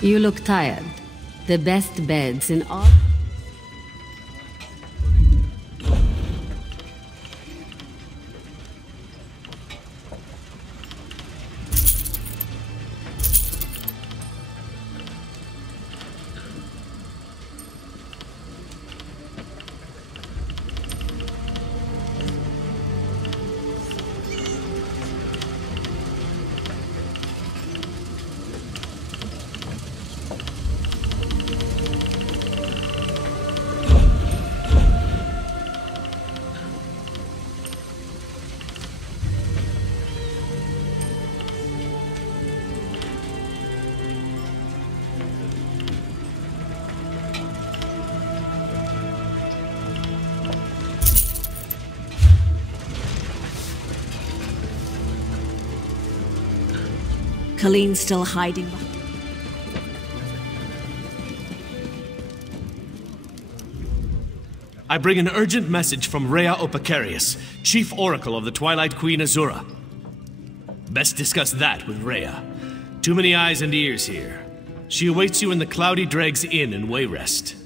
You look tired. The best beds in all... Colleen's still hiding. I bring an urgent message from Rhea Opacarius, Chief Oracle of the Twilight Queen Azura. Best discuss that with Rhea. Too many eyes and ears here. She awaits you in the Cloudy Dregs Inn in Wayrest.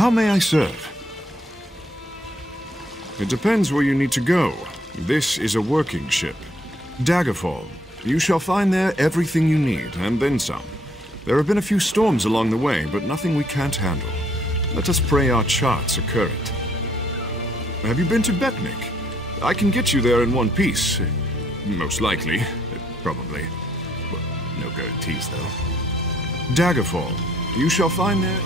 How may I serve? It depends where you need to go. This is a working ship. Daggerfall. You shall find there everything you need, and then some. There have been a few storms along the way, but nothing we can't handle. Let us pray our charts are current. Have you been to Betnik? I can get you there in one piece. Most likely. Probably. Well, no guarantees, though. Daggerfall. You shall find there...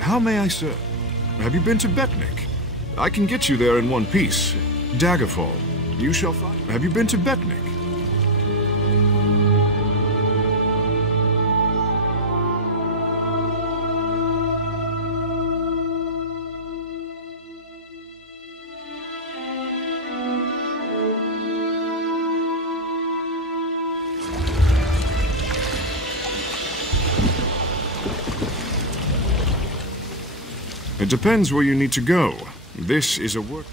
How may I serve? Have you been to Betnik? I can get you there in one piece. Daggerfall. You shall find... Have you been to Betnik? It depends where you need to go. This is a work...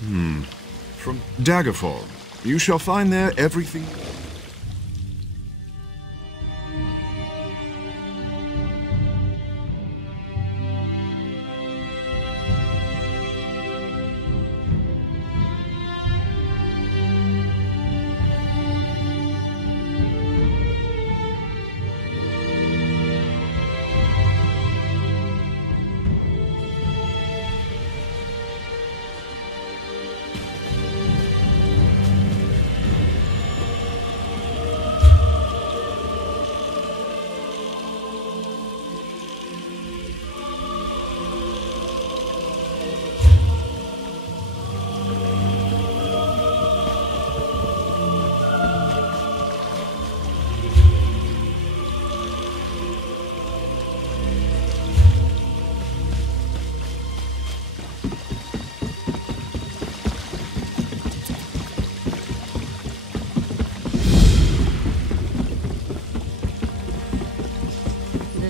From Daggerfall. You shall find there everything...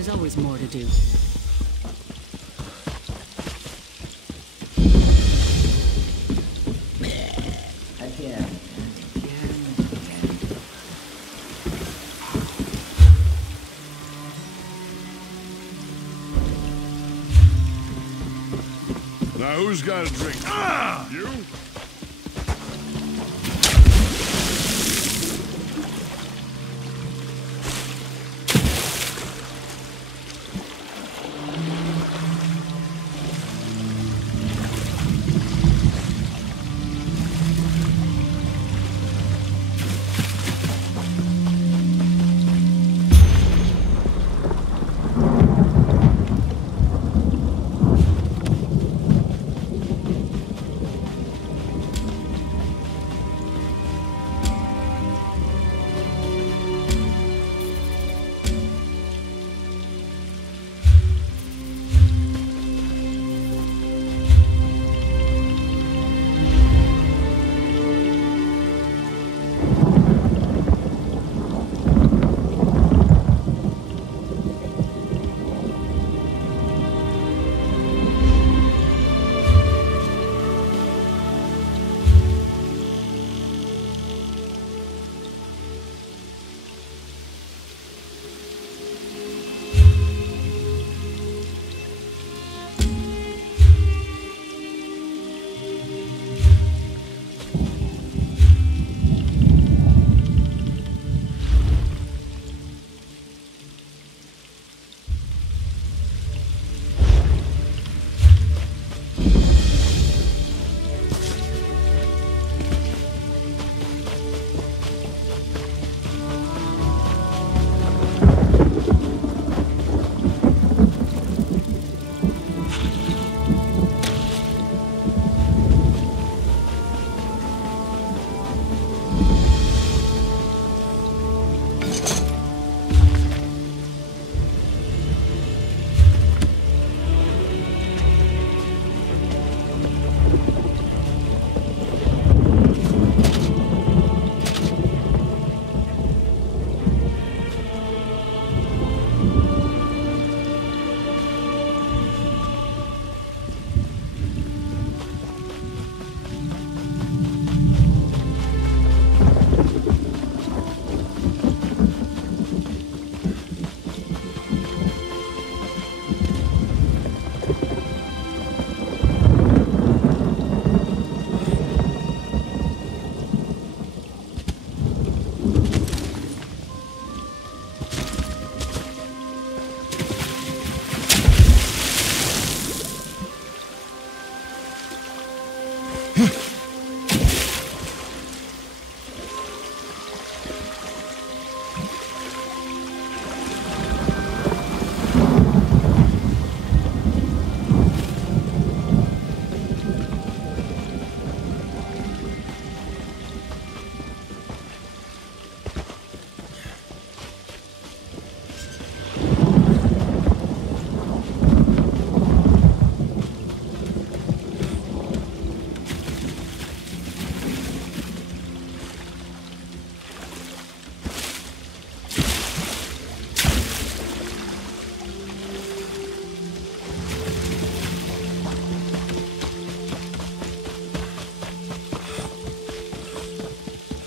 There's always more to do. Now who's got a drink? Ah! You?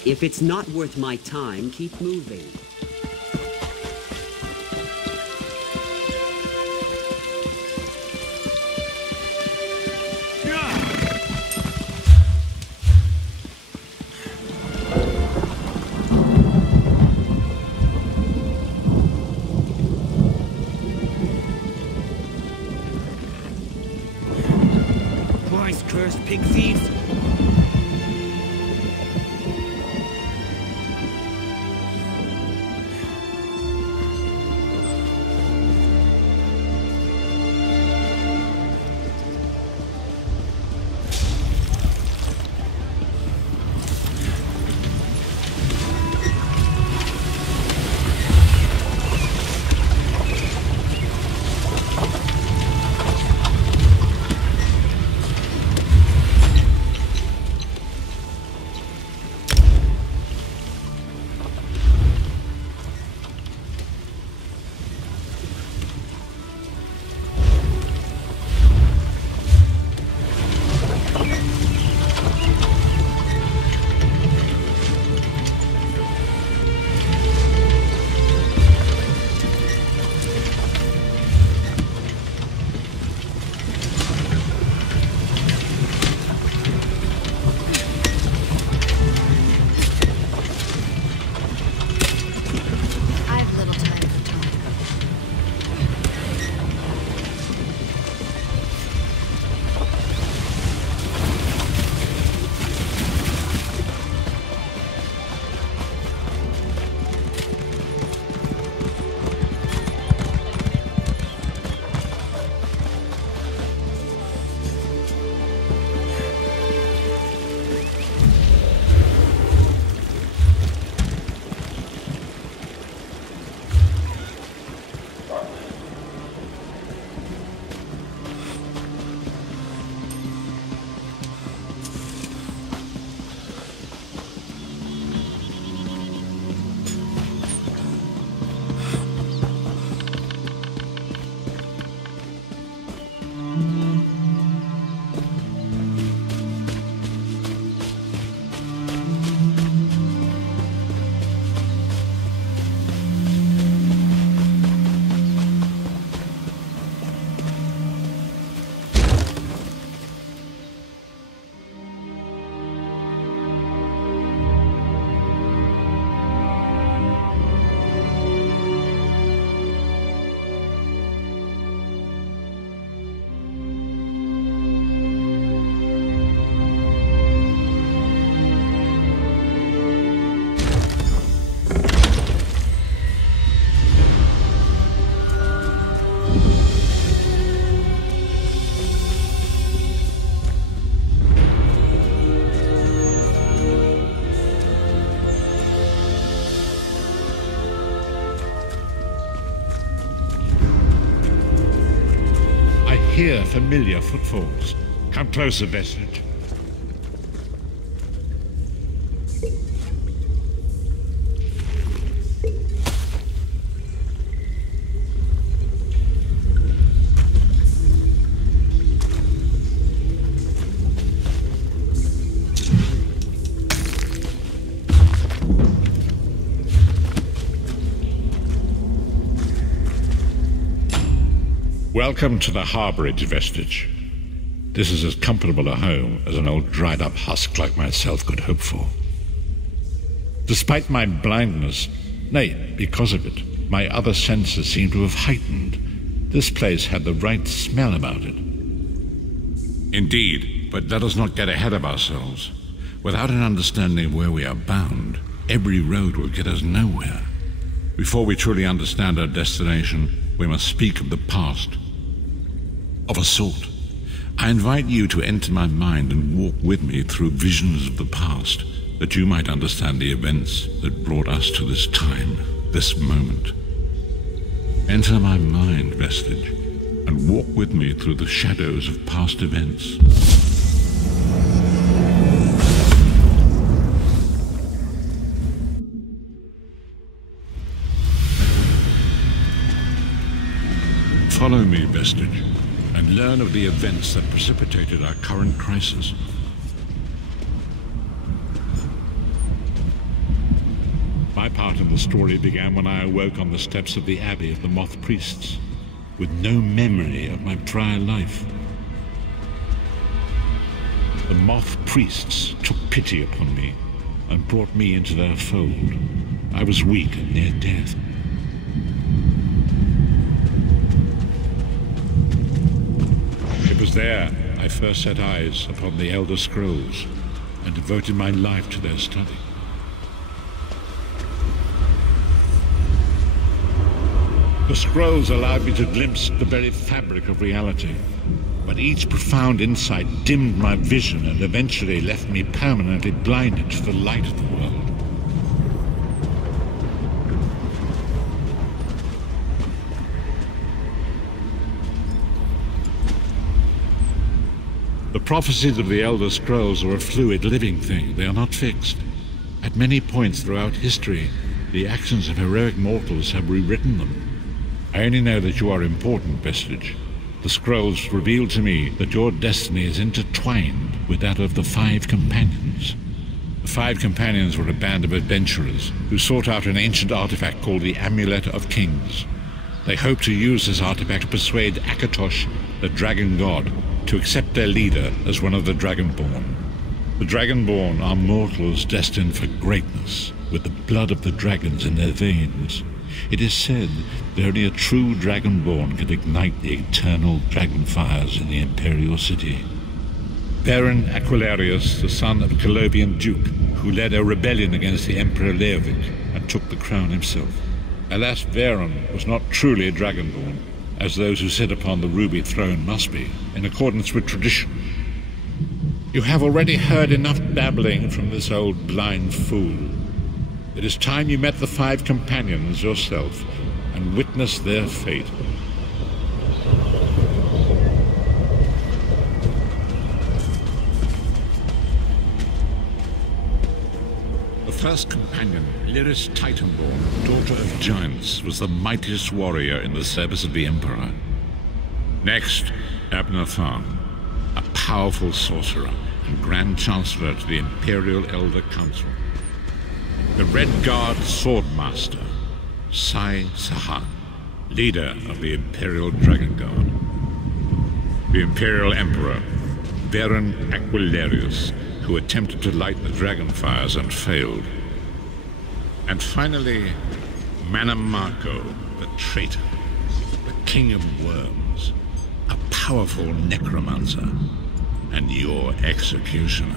If it's not worth my time, keep moving. Cursed pig thief! Hear familiar footfalls. Come closer, Vestige. Welcome to the Harborage, Vestige. This is as comfortable a home as an old dried-up husk like myself could hope for. Despite my blindness, nay, because of it, my other senses seem to have heightened. This place had the right smell about it. Indeed, but let us not get ahead of ourselves. Without an understanding of where we are bound, every road will get us nowhere. Before we truly understand our destination, we must speak of the past. Of a sort. I invite you to enter my mind and walk with me through visions of the past, that you might understand the events that brought us to this time, this moment. Enter my mind, Vestige, and walk with me through the shadows of past events. Follow me, Vestige, and learn of the events that precipitated our current crisis. My part in the story began when I awoke on the steps of the Abbey of the Moth Priests, with no memory of my prior life. The Moth Priests took pity upon me and brought me into their fold. I was weak and near death. It was there I first set eyes upon the Elder Scrolls and devoted my life to their study. The scrolls allowed me to glimpse the very fabric of reality, but each profound insight dimmed my vision and eventually left me permanently blinded to the light of the world. The prophecies of the Elder Scrolls are a fluid, living thing. They are not fixed. At many points throughout history, the actions of heroic mortals have rewritten them. I only know that you are important, Vestige. The scrolls reveal to me that your destiny is intertwined with that of the Five Companions. The Five Companions were a band of adventurers who sought out an ancient artifact called the Amulet of Kings. They hoped to use this artifact to persuade Akatosh, the dragon god, to accept their leader as one of the Dragonborn. The Dragonborn are mortals destined for greatness, with the blood of the dragons in their veins. It is said that only a true Dragonborn can ignite the eternal dragon fires in the Imperial City. Baron Aquilarius, the son of a Colovian duke, who led a rebellion against the Emperor Leovic and took the crown himself. Alas, Varen was not truly a Dragonborn, as those who sit upon the ruby throne must be, in accordance with tradition. You have already heard enough babbling from this old blind fool. It is time you met the Five Companions yourself and witnessed their fate. The first companion, Lyris Titanborn, daughter of giants, was the mightiest warrior in the service of the Emperor. Next, Abner Tharn, a powerful sorcerer and Grand Chancellor to the Imperial Elder Council. The Red Guard Swordmaster, Sai Sahan, leader of the Imperial Dragon Guard. The Imperial Emperor, Baron Aquilarius, who attempted to light the dragon fires and failed. And finally, Manamarco, the traitor, the King of Worms, a powerful necromancer, and your executioner.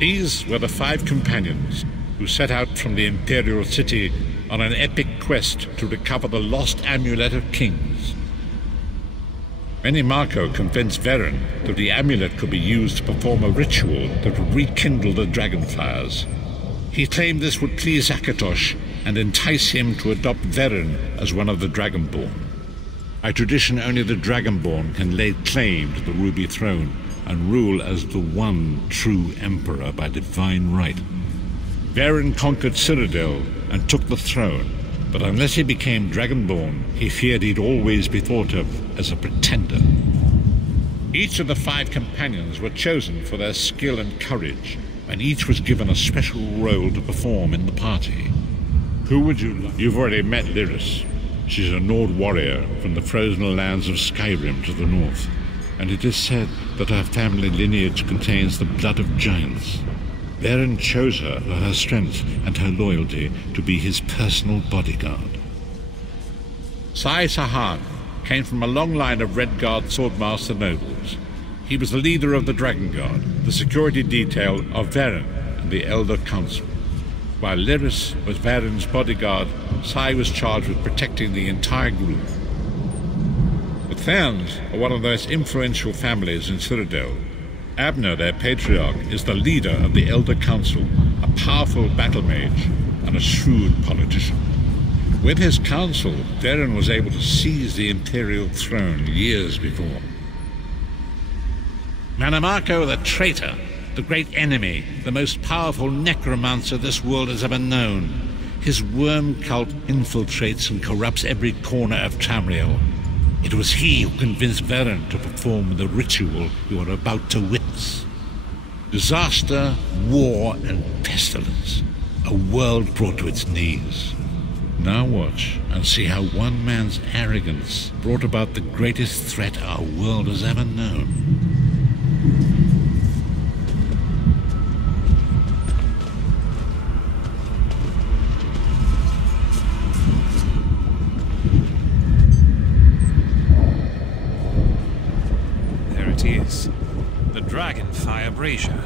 These were the Five Companions who set out from the Imperial City on an epic quest to recover the lost Amulet of Kings. Manamarco convinced Varen that the amulet could be used to perform a ritual that would rekindle the dragonfires. He claimed this would please Akatosh and entice him to adopt Varen as one of the Dragonborn. By tradition, only the Dragonborn can lay claim to the Ruby Throne and rule as the one true Emperor by divine right. Varen conquered Cyrodiil and took the throne, but unless he became Dragonborn, he feared he'd always be thought of as a pretender. Each of the Five Companions were chosen for their skill and courage, and each was given a special role to perform in the party. Who would you like? You've already met Lyris. She's a Nord warrior from the frozen lands of Skyrim to the north, and it is said that her family lineage contains the blood of giants. Varen chose her for her strength and her loyalty to be his personal bodyguard. Sai Sahan came from a long line of Red Guard Swordmaster nobles. He was the leader of the Dragon Guard, the security detail of Varen and the Elder Council. While Lyris was Varen's bodyguard, Sai was charged with protecting the entire group. The Therns are one of the most influential families in Cyrodiil. Abner, their patriarch, is the leader of the Elder Council, a powerful battle mage and a shrewd politician. With his council, Varen was able to seize the Imperial throne years before. Manamarco the traitor, the great enemy, the most powerful necromancer this world has ever known. His worm cult infiltrates and corrupts every corner of Tamriel. It was he who convinced Varen to perform the ritual you are about to witness. Disaster, war, and pestilence. A world brought to its knees. Now watch and see how one man's arrogance brought about the greatest threat our world has ever known. There it is. The Dragonfire Brazier.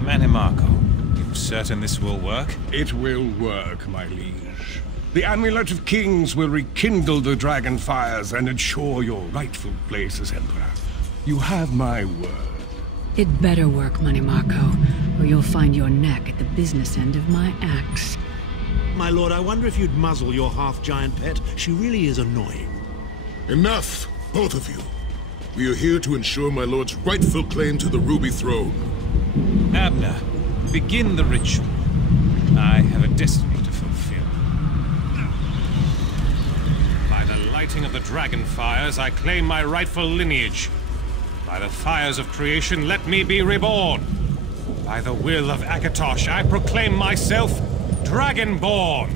Manimarco, you certain this will work? It will work, my liege. The Amulet of Kings will rekindle the dragon fires and ensure your rightful place as Emperor. You have my word. It better work, Manimarco, or you'll find your neck at the business end of my axe. My lord, I wonder if you'd muzzle your half-giant pet. She really is annoying. Enough, both of you. We are here to ensure my lord's rightful claim to the Ruby Throne. Abner, begin the ritual. I have a destiny to fulfill. By the lighting of the dragon fires, I claim my rightful lineage. By the fires of creation, let me be reborn. By the will of Akatosh, I proclaim myself Dragonborn.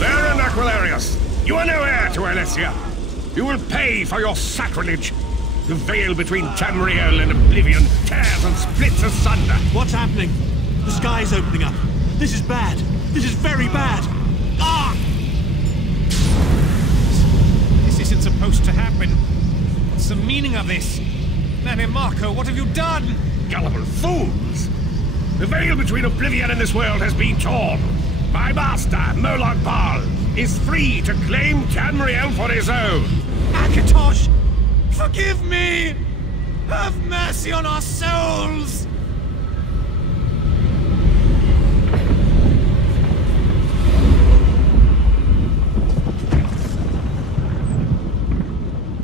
Baron Aquilarius, you are no heir to Alessia. You will pay for your sacrilege. The veil between Tamriel and Oblivion tears and splits asunder. What's happening? The sky's opening up. This is bad. This is very bad. Ah! This isn't supposed to happen. What's the meaning of this? Manimarco, what have you done? Gullible fools! The veil between Oblivion and this world has been torn. My master, Moloch Baal, is free to claim Tamriel for his own. Akatosh, forgive me! Have mercy on our souls!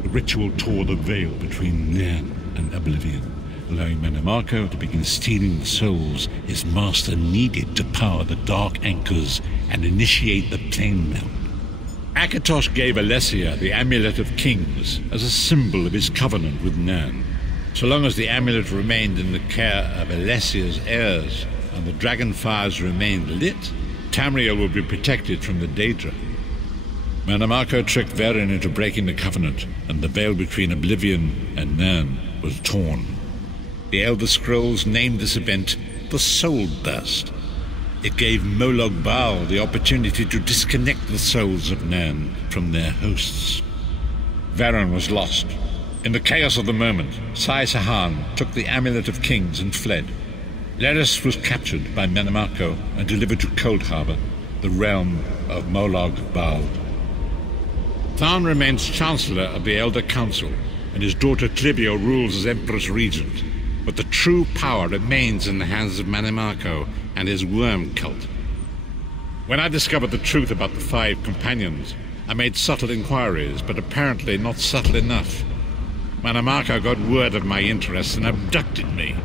The ritual tore the veil between Nairn and Oblivion, allowing Manimarco to begin stealing the souls his master needed to power the dark anchors and initiate the plane melt. Akatosh gave Alessia the Amulet of Kings as a symbol of his covenant with Nairn. So long as the amulet remained in the care of Alessia's heirs and the dragon fires remained lit, Tamriel would be protected from the Daedra. Manimarco tricked Verin into breaking the covenant, and the veil between Oblivion and Nairn was torn. The Elder Scrolls named this event the Soul Burst. It gave Moloch Baal the opportunity to disconnect the souls of Nairn from their hosts. Verin was lost. In the chaos of the moment, Sai Sahan took the Amulet of Kings and fled. Leris was captured by Manimarco and delivered to Cold Harbor, the realm of Moloch Baal. Tharn remains Chancellor of the Elder Council, and his daughter Clivio rules as Empress Regent. But the true power remains in the hands of Manimarco and his worm cult. When I discovered the truth about the 5 companions, I made subtle inquiries, but apparently not subtle enough. Manimarco got word of my interests and abducted me.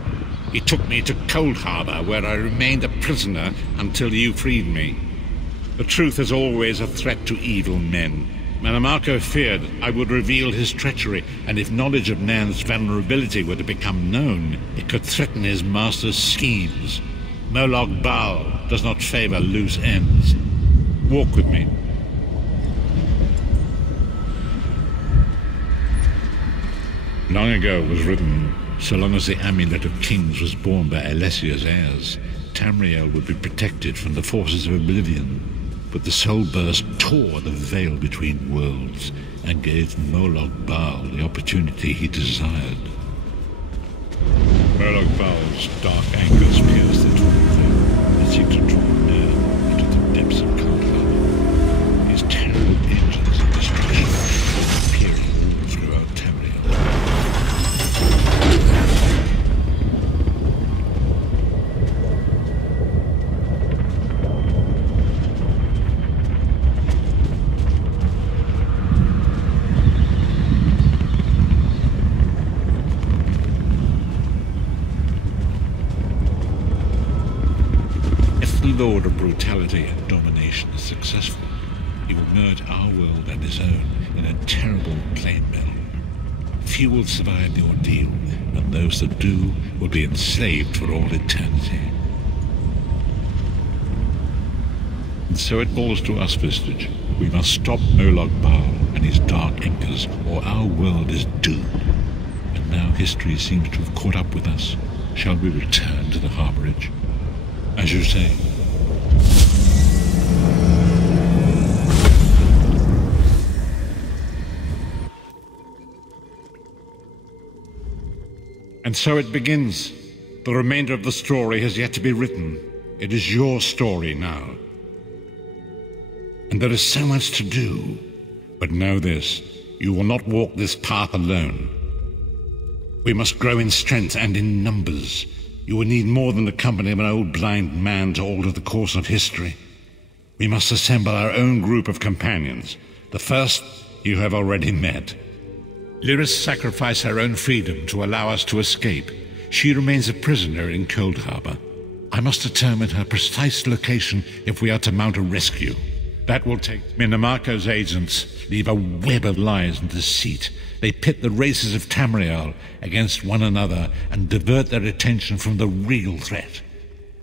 He took me to Cold Harbor, where I remained a prisoner until you freed me. The truth is always a threat to evil men. Manimarco feared I would reveal his treachery, and if knowledge of Nairn's vulnerability were to become known, it could threaten his master's schemes. Moloch Baal does not favor loose ends. Walk with me. Long ago was written, so long as the Amulet of Kings was borne by Alessia's heirs, Tamriel would be protected from the forces of Oblivion. But the Soul Burst tore the veil between worlds and gave Moloch Baal the opportunity he desired. Moloch Baal's dark anchors pierced the torn veil and seemed to draw Nairn into the depths of Cold Harbor. His terrible engines of destruction appearing all throughout Tamriel. Lord of brutality and domination is successful, he will merge our world and his own in a terrible plain mill. Few will survive the ordeal, and those that do will be enslaved for all eternity. And so it falls to us, Vistage. We must stop Molag Bal and his dark Incas, or our world is doomed. And now history seems to have caught up with us. Shall we return to the Harborage? As you say. And so it begins. The remainder of the story has yet to be written. It is your story now. And there is so much to do. But know this, you will not walk this path alone. We must grow in strength and in numbers. You will need more than the company of an old blind man to alter the course of history. We must assemble our own group of companions. The first you have already met. Lyris sacrificed her own freedom to allow us to escape. She remains a prisoner in Cold Harbor. I must determine her precise location if we are to mount a rescue. That will take Minamarco's agents leave a web of lies and deceit. They pit the races of Tamriel against one another and divert their attention from the real threat.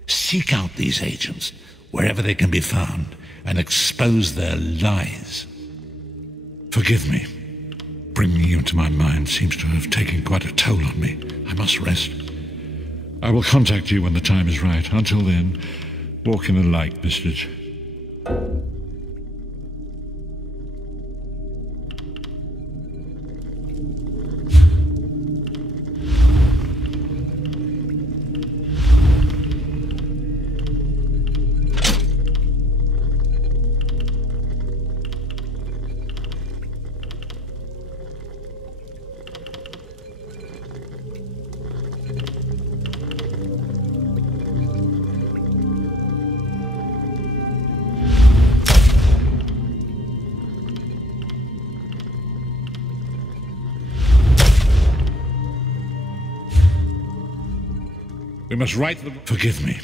Seek out these agents wherever they can be found and expose their lies. Forgive me. Bringing you into my mind seems to have taken quite a toll on me. I must rest. I will contact you when the time is right. Until then, walk in the light, Vistage. We must right the... Forgive me.